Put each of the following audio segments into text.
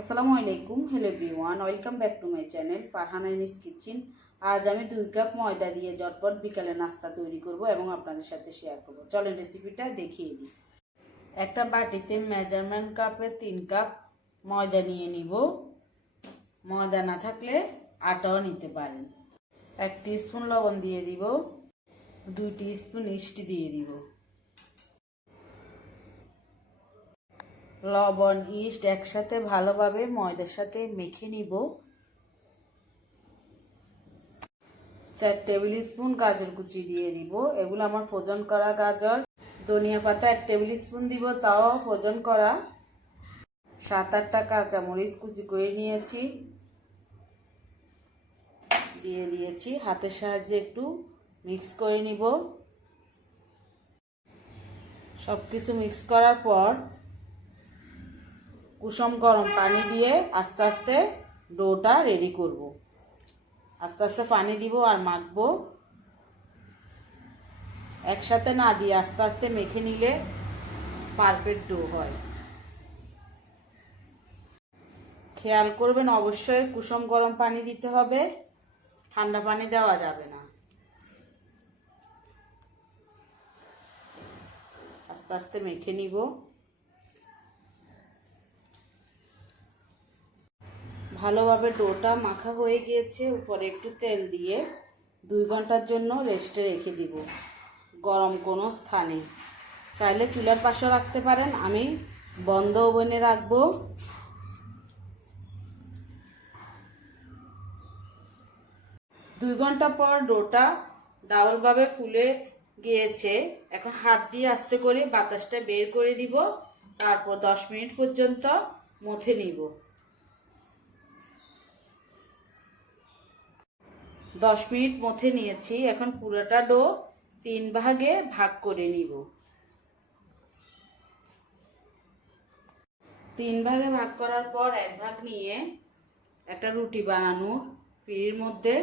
আসসালামু আলাইকুম, hello everyone, welcome back to my channel Farhana ইনিস কিচেন। আজ আমি 2 কাপ ময়দা দিয়ে ঝটপট বিকালে নাস্তা তৈরি করব এবং আপনাদের সাথে শেয়ার করব। চলেন রেসিপিটা দেখিয়ে দিই। একটা বাটিতে মেজারমেন্ট কাপে 3 কাপ ময়দা নিয়ে নিব। ময়দা না থাকলে আটাও নিতে পারেন। 1 টিস্পুন লবণ দিয়ে দিব, 2 টিস্পুন ইস্ট দিয়ে দিব। লবণ ইস্ট একসাথে ভালোভাবে ময়দার সাথে মেখে নিব। 4 টেবিল স্পুন গাজর কুচি দিয়ে দিব। এগুলো আমার ফ্রোজেন করা গাজর। ধনিয়া পাতা 1 টেবিল স্পুন দিব, তাও ফ্রোজেন করা। 7-8টা কাঁচামরিচ কুচি করে নিয়েছি, দিয়ে দিয়েছি। হাতের সাহায্যে একটু মিক্স করে নিব। সব কিছু মিক্স করার পর কুসুম গরম পানি দিয়ে আস্তে আস্তে ডোটা রেডি করব। আস্তে আস্তে পানি দিব আর মাখবো। একসাথে না দিয়ে আস্তে আস্তে মেখে নিলে পারফেক্ট ডো হয়। খেয়াল করবেন অবশ্যই কুসুম গরম পানি দিতে হবে, ঠান্ডা পানি দেওয়া যাবে না। আস্তে আস্তে মেখে নিব। ভালোভাবে ডোটা মাখা হয়ে গিয়েছে। উপরে একটু তেল দিয়ে 2 ঘন্টার জন্য রেস্টে রেখে দিব গরম কোনো স্থানে। চাইলে চুলার পাশে রাখতে পারেন, আমি বন্ধ ওভেনে রাখবো। দুই ঘন্টা পর ডোটা ডাবলভাবে ফুলে গিয়েছে। এখন হাত দিয়ে আস্তে করে বাতাসটা বের করে দিব। তারপর 10 মিনিট পর্যন্ত মথে নিব। 10 মিনিট মথে নিয়েছি। এখন পুরোটা ডো 3 ভাগে ভাগ করে নিব। 3 ভাগে ভাগ করার পর 1 ভাগ নিয়ে একটা রুটি বানানোর পিঁড়ির মধ্যে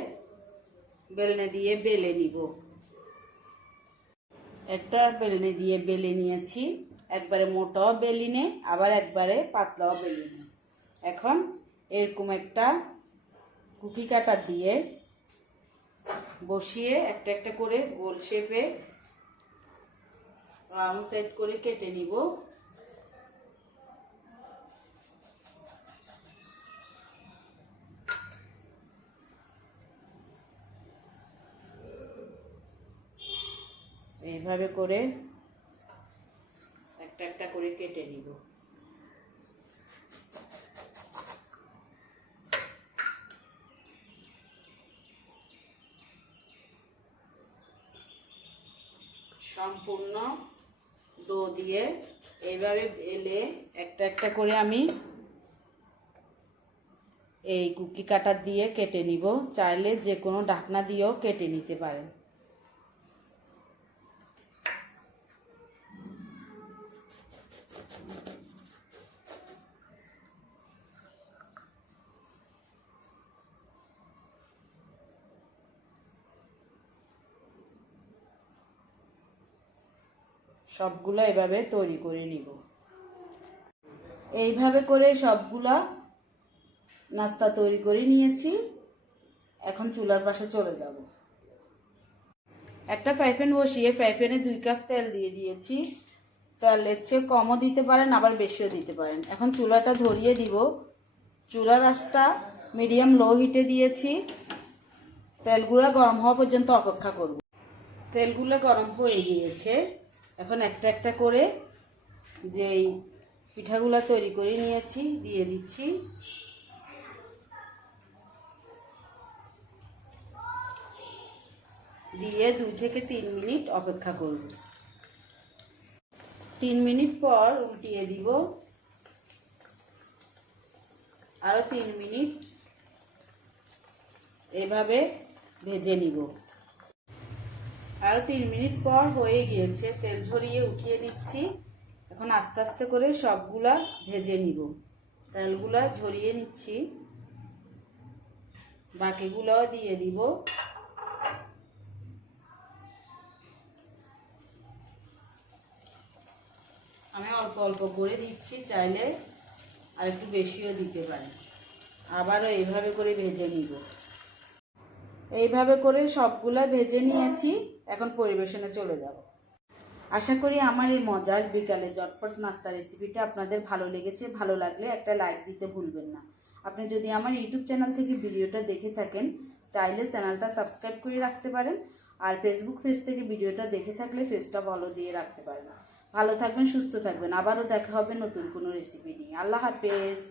বেলনে দিয়ে বেলে নিব। একটা বেলনে দিয়ে বেলে নিয়েছি, একবারে মোটাও বেলিনে আবার একবারে পাতলাও বেলিনে। এখন এরকম একটা কুকি কাটার দিয়ে বসিয়ে একটা একটা করে গোল শেপে রাউন্ড সেট করে কেটে নিব। এইভাবে করে একটা একটা করে কেটে নিব। সম্পূর্ণ ডো দিয়ে এইভাবে বেলে একটা একটা করে আমি এই কুকি কাটার দিয়ে কেটে নিব। চাইলে যে কোনো ঢাকনা দিয়েও কেটে নিতে পারেন। সবগুলো এভাবে তৈরি করে নিব। এইভাবে করে সবগুলা নাস্তা তৈরি করে নিয়েছি। এখন চুলার পাশে চলে যাব। একটা ফ্রাই প্যান বসিয়ে ফ্রাই প্যানে 2 কাপ তেল দিয়ে দিয়েছি। তেলের চেয়ে কমও দিতে পারেন, আবার বেশিও দিতে পারেন। এখন চুলাটা ধরিয়ে দিব। চুলার আঁচটা মিডিয়াম লো হিটে দিয়েছি। তেলগুলো গরম হওয়া পর্যন্ত অপেক্ষা করব। তেলগুলো গরম হয়ে গিয়েছে। এখন একটা একটা করে যেই পিঠাগুলো তৈরি করে নিয়েছি দিয়ে দিচ্ছি। দিয়ে 2 থেকে 3 মিনিট অপেক্ষা করব। 3 মিনিট পর উল্টিয়ে দিব। আরো 3 মিনিট এভাবে ভেজে নিব। আরো 3 মিনিট পর হয়ে গিয়েছে, তেল ঝরিয়ে উঠিয়ে নিচ্ছি। এখন আস্তে আস্তে করে সবগুলা ভেজে নিব। তেলগুলা ঝরিয়ে নিচ্ছি, বাকিগুলো দিয়ে দিব। আমি অল্প অল্প করে দিচ্ছি, চাইলে আর একটু বেশিও দিতে পারেন। আবারও এইভাবে করে ভেজে নিব। এইভাবে করে সবগুলা ভেজে নিয়েছি, এখন পরিবেশনে চলে যাব। আশা করি আমার এই মজার বিকালে ঝটপট নাস্তা রেসিপিটা আপনাদের ভালো লেগেছে। ভালো লাগলে একটা লাইক দিতে ভুলবেন না। আপনি যদি আমার ইউটিউব চ্যানেল থেকে ভিডিওটা দেখে থাকেন, চাইলে চ্যানেলটা সাবস্ক্রাইব করে রাখতে পারেন। আর ফেসবুক পেজ থেকে ভিডিওটা দেখে থাকলে পেজটা ফলো দিয়ে রাখতে পারেন। ভালো থাকবেন, সুস্থ থাকবেন। আবারও দেখা হবে নতুন কোনো রেসিপি নিয়ে। আল্লাহ হাফেজ।